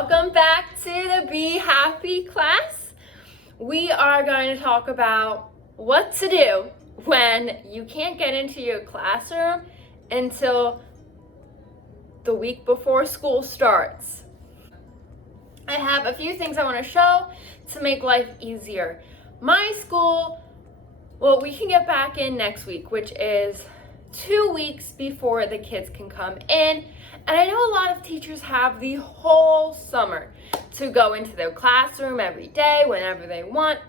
Welcome back to the Be Happy class. We are going to talk about what to do when you can't get into your classroom until the week before school starts. I have a few things I want to show to make life easier. My school, well, we can get back in next week, which is 2 weeks before the kids can come in. And I know a lot of teachers have the whole summer to go into their classroom every day, whenever they want.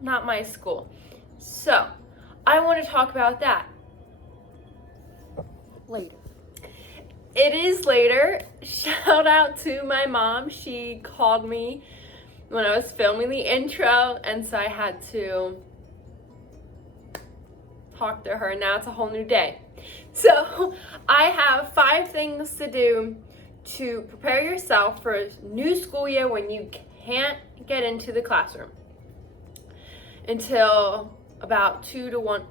Not my school. So, I want to talk about that later. It is later. Shout out to my mom. She called me when I was filming the intro, and so I had to talk to her. Now it's a whole new day. So I have 5 things to do to prepare yourself for a new school year when you can't get into the classroom until about 2 to 1,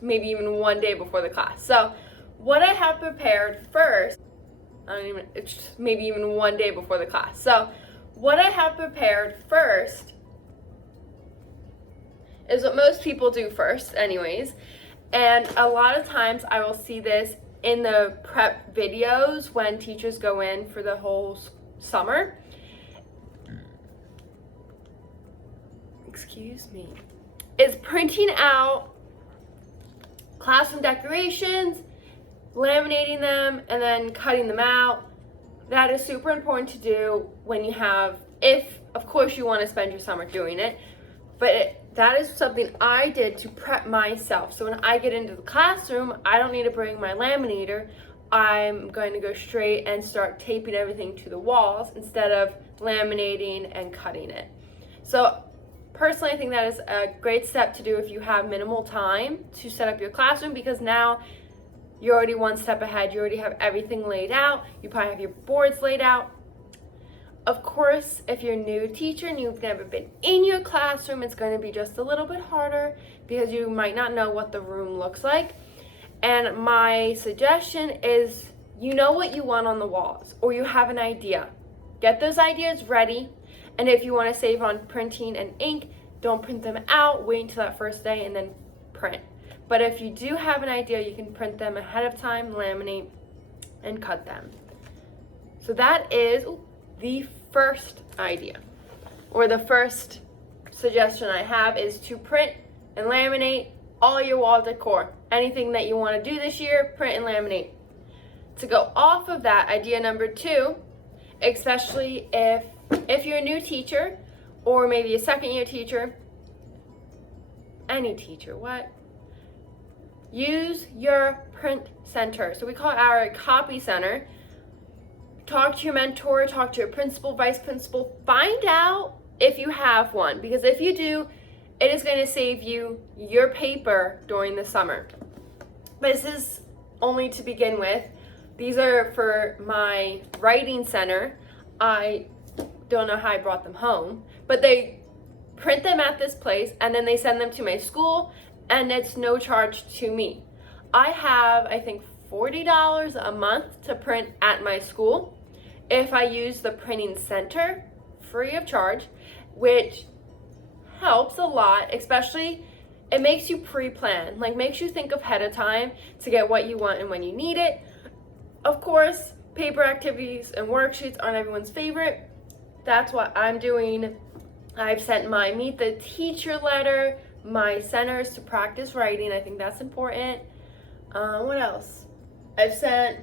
maybe even 1 day before the class. So what I have prepared first, maybe even 1 day before the class. So what I have prepared first is what most people do first anyways. And a lot of times I will see this in the prep videos when teachers go in for the whole summer. Excuse me. Is printing out classroom decorations, laminating them, and then cutting them out. That is super important to do when you have, if of course you want to spend your summer doing it, but that is something I did to prep myself. So when I get into the classroom, I don't need to bring my laminator. I'm going to go straight and start taping everything to the walls instead of laminating and cutting it. So personally, I think that is a great step to do if you have minimal time to set up your classroom, because now you're already 1 step ahead. You already have everything laid out. You probably have your boards laid out. Of course, if you're a new teacher and you've never been in your classroom, it's going to be just a little bit harder because you might not know what the room looks like. And my suggestion is, you know what you want on the walls, or you have an idea. Get those ideas ready. And if you want to save on printing and ink, don't print them out. Wait until that first day and then print. But if you do have an idea, you can print them ahead of time, laminate, and cut them. So that is the first idea, or the first suggestion I have, is to print and laminate all your wall decor. Anything that you want to do this year, print and laminate. To go off of that, idea number 2, especially if you're a new teacher, or maybe a second-year teacher, any teacher, use your print center. So we call it our copy center. Talk to your mentor, talk to your principal, vice principal, find out if you have one, because if you do, it is going to save you your paper during the summer. But this is only to begin with. These are for my writing center. I don't know how I brought them home, but they print them at this place and then they send them to my school, and it's no charge to me. I have, I think, $40 a month to print at my school if I use the printing center free of charge, which helps a lot. Especially, it makes you pre-plan, like makes you think ahead of time to get what you want and when you need it. Of course, paper activities and worksheets aren't everyone's favorite. That's what I'm doing. I've sent my meet the teacher letter, my centers to practice writing. I think that's important. What else? I've sent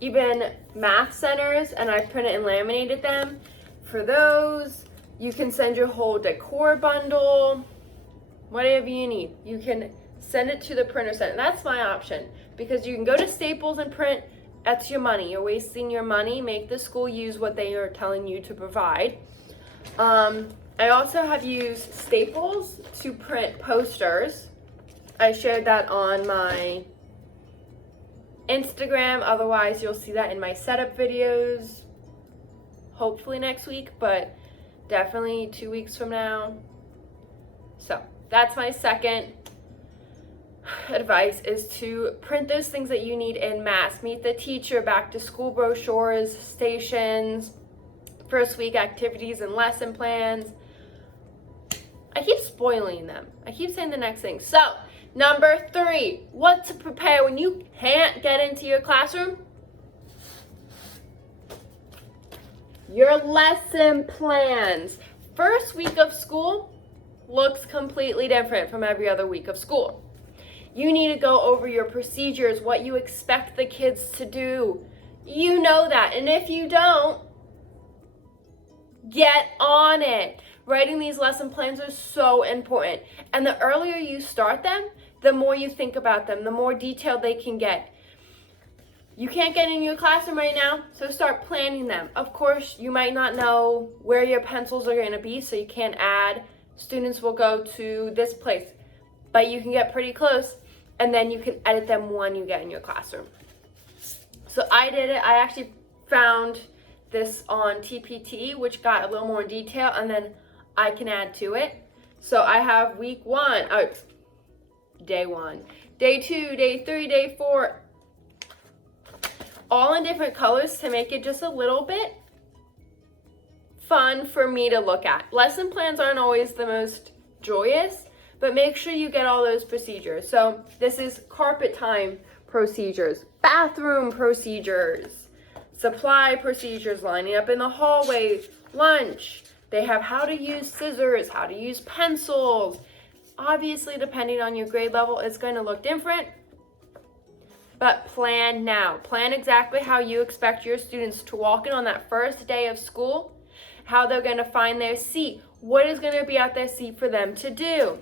even math centers, and I printed and laminated them. For those, you can send your whole decor bundle, whatever you need. You can send it to the printer center. That's my option, because you can go to Staples and print. That's your money. You're wasting your money. Make the school use what they are telling you to provide. I also have used Staples to print posters. I shared that on my Instagram. Otherwise, you'll see that in my setup videos, hopefully next week, but definitely 2 weeks from now. So that's my second. advice is to print those things that you need in mass. Meet the teacher, back to school brochures, stations, first week activities and lesson plans. I keep spoiling them. I keep saying the next thing. So, number 3, what to prepare when you can't get into your classroom? Your lesson plans. First week of school looks completely different from every other week of school. You need to go over your procedures, what you expect the kids to do. You know that. And if you don't, get on it. Writing these lesson plans is so important. And the earlier you start them, the more you think about them, the more detailed they can get. You can't get in your classroom right now, so start planning them. Of course, you might not know where your pencils are going to be, so you can't add. Students will go to this place, but you can get pretty close, and then you can edit them when you get in your classroom. So I did it. I actually found this on TPT, which got a little more detail, and then I can add to it. So I have week 1, day 1, day 2, day 3, day 4, all in different colors to make it just a little bit fun for me to look at. Lesson plans aren't always the most joyous, but make sure you get all those procedures. So this is carpet time procedures, bathroom procedures, supply procedures, lining up in the hallway, lunch. They have how to use scissors, how to use pencils. Obviously, depending on your grade level, it's going to look different. But plan now. Plan exactly how you expect your students to walk in on that first day of school, how they're going to find their seat, what is going to be at their seat for them to do.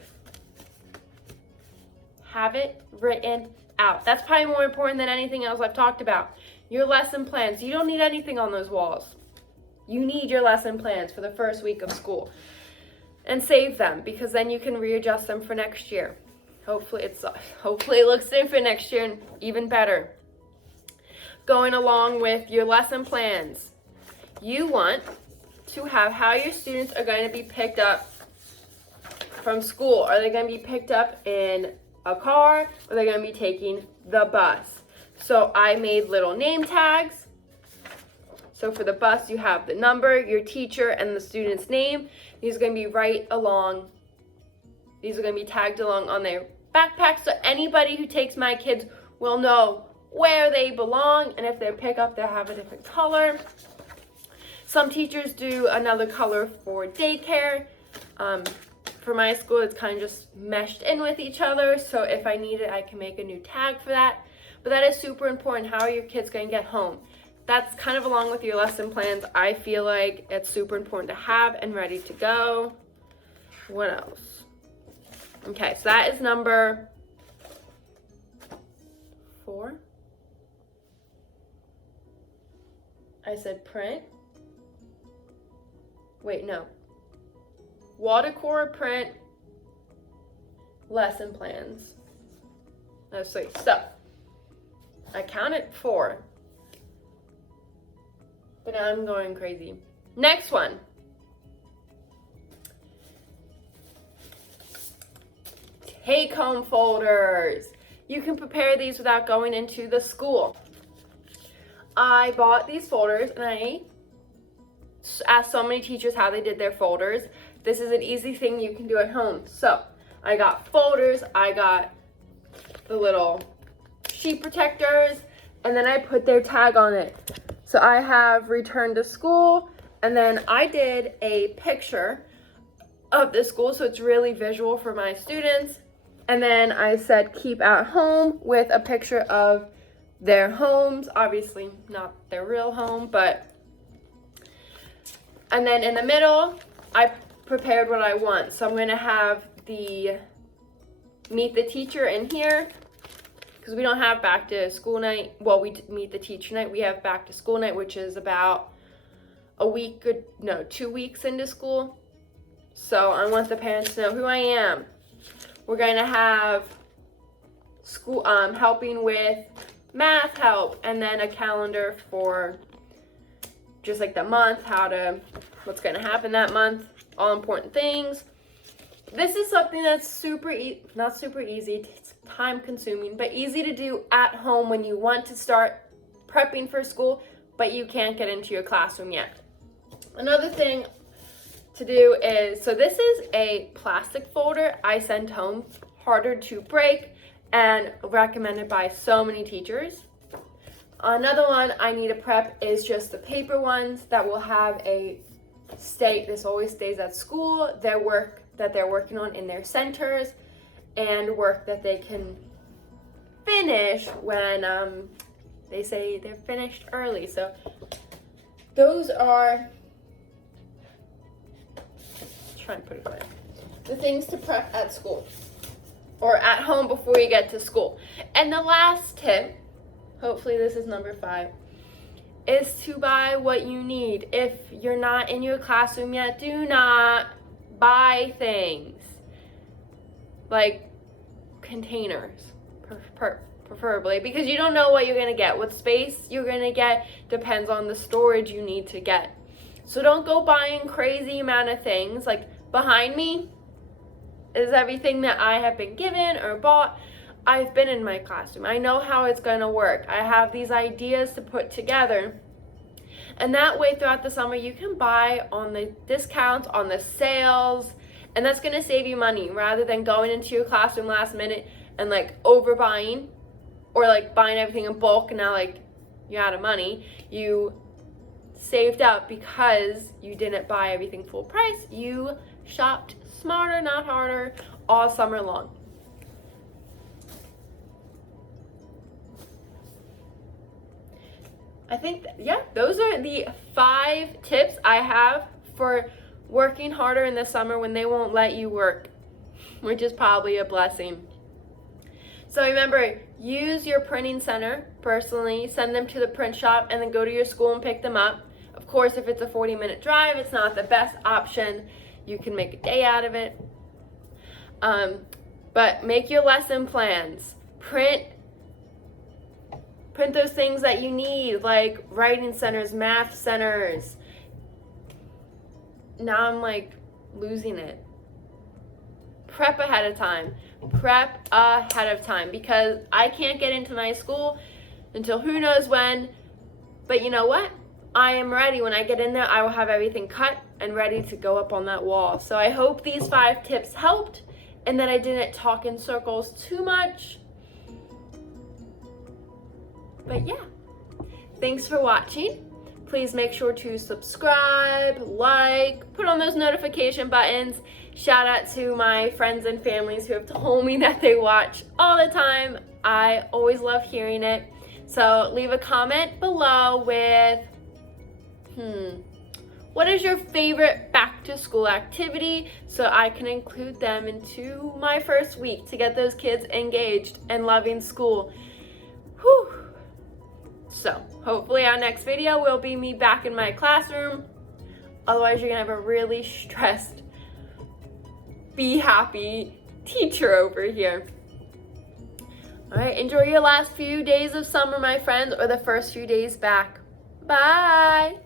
Have it written out. That's probably more important than anything else I've talked about. Your lesson plans. You don't need anything on those walls. You need your lesson plans for the first week of school. And save them, because then you can readjust them for next year. Hopefully it looks different next year and even better. Going along with your lesson plans, you want to have how your students are going to be picked up from school. Are they going to be picked up in a car, or are they going to be taking the bus? So I made little name tags. So for the bus, you have the number, your teacher, and the student's name. These are going to be right along. These are going to be tagged along on their backpack, so anybody who takes my kids will know where they belong, and if they're pickup, they'll have a different color. Some teachers do another color for daycare. For my school, it's kind of just meshed in with each other, so if I need it, I can make a new tag for that. But that is super important. How are your kids going to get home? That's kind of along with your lesson plans. I feel like it's super important to have and ready to go. What else? Okay, so that is number 4. I said print. Wait, no. Watercolor, print, lesson plans. No, sorry. So, I counted 4. But now I'm going crazy. Next one. Take-home folders. You can prepare these without going into the school. I bought these folders and I asked so many teachers how they did their folders. This is an easy thing you can do at home. So I got folders, I got the little sheet protectors, and then I put their tag on it. So I have returned to school, and then I did a picture of the school so it's really visual for my students. And then I said keep at home with a picture of their homes, obviously not their real home, but, and then in the middle, I prepared what I want. So I'm gonna have the meet the teacher in here, because we don't have back to school night. Well, we meet the teacher night. We have back to school night, which is about 2 weeks into school. So I want the parents to know who I am. We're going to have school helping with math help, and then a calendar for just like the month, what's going to happen that month, all important things. This is something that's not super easy. It takes time consuming, but easy to do at home when you want to start prepping for school, but you can't get into your classroom yet. Another thing to do is, so this is a plastic folder I send home, harder to break and recommended by so many teachers. Another one I need to prep is just the paper ones that will have this always stays at school, their work that they're working on in their centers, and work that they can finish when they say they're finished early. So those are, try and put it away, the things to prep at school or at home before you get to school. And the last tip, hopefully this is number 5, is to buy what you need. If you're not in your classroom yet, do not buy things like containers, preferably, because you don't know what you're gonna get. What space you're gonna get depends on the storage you need to get. So don't go buying crazy amount of things. Like behind me is everything that I have been given or bought. I've been in my classroom. I know how it's gonna work. I have these ideas to put together. And that way throughout the summer, you can buy on the discounts, on the sales, and that's gonna save you money rather than going into your classroom last minute and like overbuying or like buying everything in bulk and now like you're out of money. You saved up because you didn't buy everything full price. You shopped smarter, not harder, all summer long. I think, those are the 5 tips I have for working harder in the summer when they won't let you work, which is probably a blessing. So remember, use your printing center personally, send them to the print shop, and then go to your school and pick them up. Of course, if it's a 40-minute drive, it's not the best option. You can make a day out of it. But make your lesson plans. Print those things that you need, like writing centers, math centers. Now I'm like losing it. Prep ahead of time. Prep ahead of time, because I can't get into my school until who knows when. But you know what? I am ready. When I get in there, I will have everything cut and ready to go up on that wall. So I hope these 5 tips helped and that I didn't talk in circles too much. But yeah, thanks for watching. Please make sure to subscribe, like, put on those notification buttons. Shout out to my friends and families who have told me that they watch all the time. I always love hearing it. So leave a comment below with, what is your favorite back to school activity, so I can include them into my first week to get those kids engaged and loving school. Whew. So hopefully our next video will be me back in my classroom. Otherwise, you're gonna have a really stressed, be happy teacher over here. All right, enjoy your last few days of summer, my friends, or the first few days back. Bye.